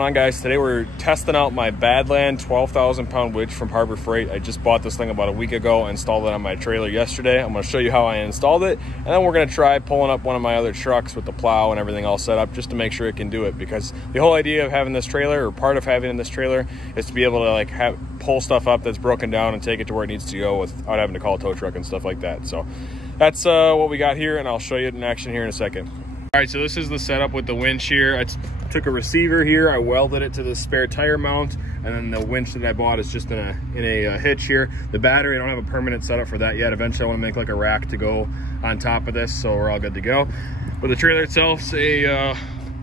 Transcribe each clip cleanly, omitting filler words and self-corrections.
going on, guys? Today we're testing out my Badland 12,000 pound winch from Harbor Freight. I just bought this thing about a week ago, installed it on my trailer yesterday. I'm going to show you how I installed it, and then we're going to try pulling up one of my other trucks with the plow and everything all set up just to make sure it can do it, because the whole idea of having this trailer, or part of having this trailer, is to be able to like pull stuff up that's broken down and take it to where it needs to go without having to call a tow truck and stuff like that. So that's what we got here, and I'll show you it in action here in a second. All right, so this is the setup with the winch here. I took a receiver here, I welded it to the spare tire mount, and then the winch that I bought is just in a hitch here. The battery, I don't have a permanent setup for that yet. Eventually I want to make like a rack to go on top of this, so we're all good to go. But the trailer itself's a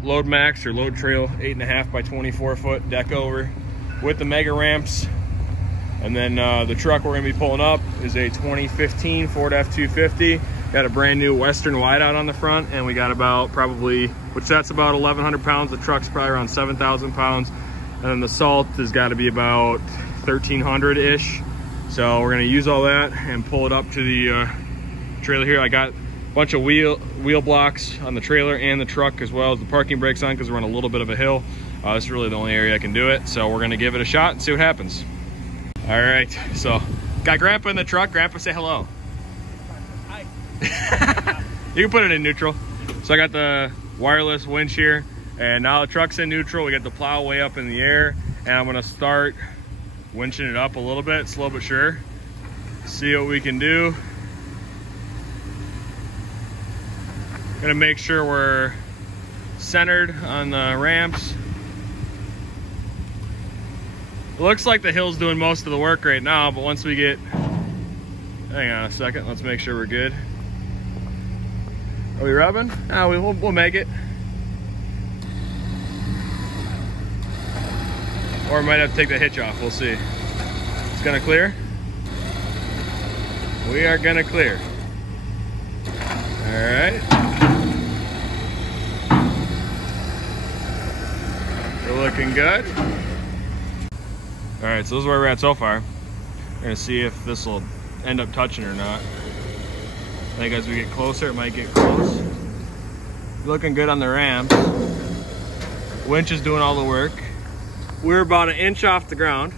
Load Max or Load Trail 8.5 by 24 foot deck over with the mega ramps. And then the truck we're gonna be pulling up is a 2015 Ford F-250. Got a brand new Western wideout on the front, and we got about that's about 1,100 pounds. The truck's probably around 7,000 pounds. And then the salt has got to be about 1,300-ish. So we're gonna use all that and pull it up to the trailer here. I got a bunch of wheel blocks on the trailer and the truck, as well as the parking brakes on, because we're on a little bit of a hill. This is really the only area I can do it. So we're gonna give it a shot and see what happens. All right, so got Grandpa in the truck. Grandpa, say hello. You can put it in neutral. So I got the wireless winch here, and now the truck's in neutral. We got the plow way up in the air, and I'm gonna start winching it up a little bit, slow but sure. See what we can do. Gonna make sure we're centered on the ramps. It looks like the hill's doing most of the work right now, but once we get, hang on a second, let's make sure we're good. Are we rubbing? No, we'll make it. Or we might have to take the hitch off, we'll see. It's gonna clear? We are gonna clear. All right. We're looking good. All right, so this is where we're at so far. We're gonna see if this will end up touching or not. I think as we get closer, it might get close. Looking good on the ramps. Winch is doing all the work. We're about 1 inch off the ground.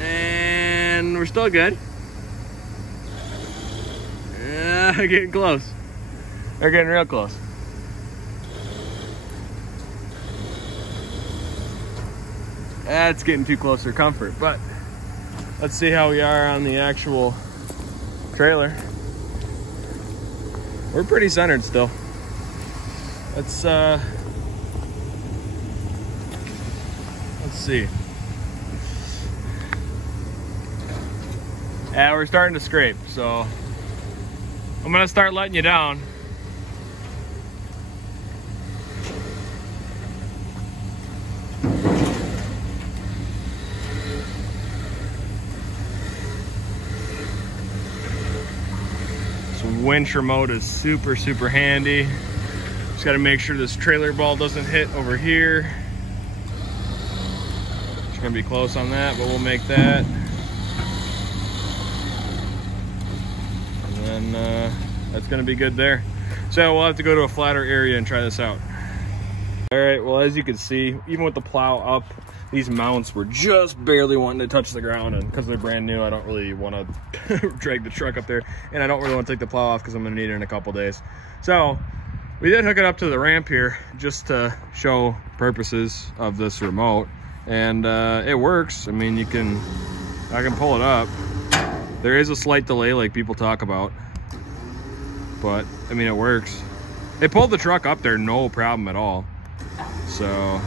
And we're still good. Getting close. They're getting real close. That's getting too close for comfort, but let's see how we are on the actual trailer. We're pretty centered still. Let's see. Yeah, we're starting to scrape, so I'm gonna start letting you down. Winch remote is super handy. Just got to make sure this trailer ball doesn't hit over here. It's gonna be close on that, but we'll make that. And then that's gonna be good there. So we'll have to go to a flatter area and try this out. All right, well, as you can see, even with the plow up, these mounts were just barely wanting to touch the ground, and because they're brand new, I don't really want to drag the truck up there, and I don't really want to take the plow off because I'm going to need it in a couple days. So we did hook it up to the ramp here just to show purposes of this remote, and it works. I mean, I can pull it up. There is a slight delay like people talk about, but I mean, it works. They pulled the truck up there no problem at all. So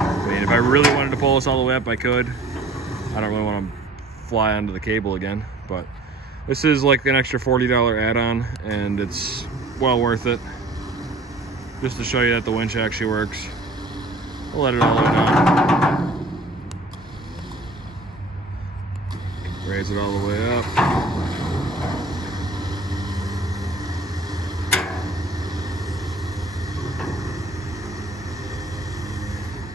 I mean, if I really wanted to pull this all the way up, I could. I don't really want to fly onto the cable again, but this is like an extra $40 add-on, and it's well worth it. Just to show you that the winch actually works. We'll let it all the way down. Raise it all the way up.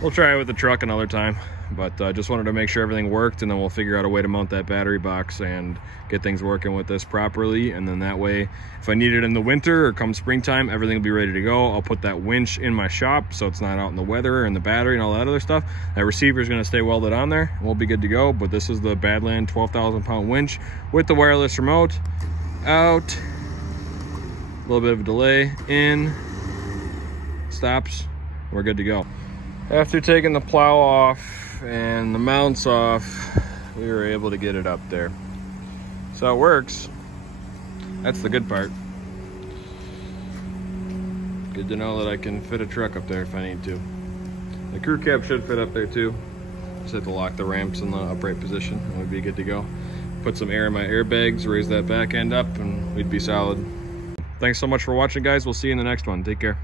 We'll try it with the truck another time. but just wanted to make sure everything worked, and then we'll figure out a way to mount that battery box and get things working with this properly. And then that way, if I need it in the winter or come springtime, everything will be ready to go. I'll put that winch in my shop so it's not out in the weather and the battery and all that other stuff. That receiver is going to stay welded on there and we'll be good to go. But this is the Badland 12,000 pound winch with the wireless remote. Out, a little bit of a delay, in, stops, we're good to go. After taking the plow off and the mounts off, we were able to get it up there. So it works. That's the good part. Good to know that I can fit a truck up there if I need to. The crew cab should fit up there too. Just have to lock the ramps in the upright position and we'd be good to go. Put some air in my airbags, raise that back end up, and we'd be solid. Thanks so much for watching, guys. We'll see you in the next one. Take care.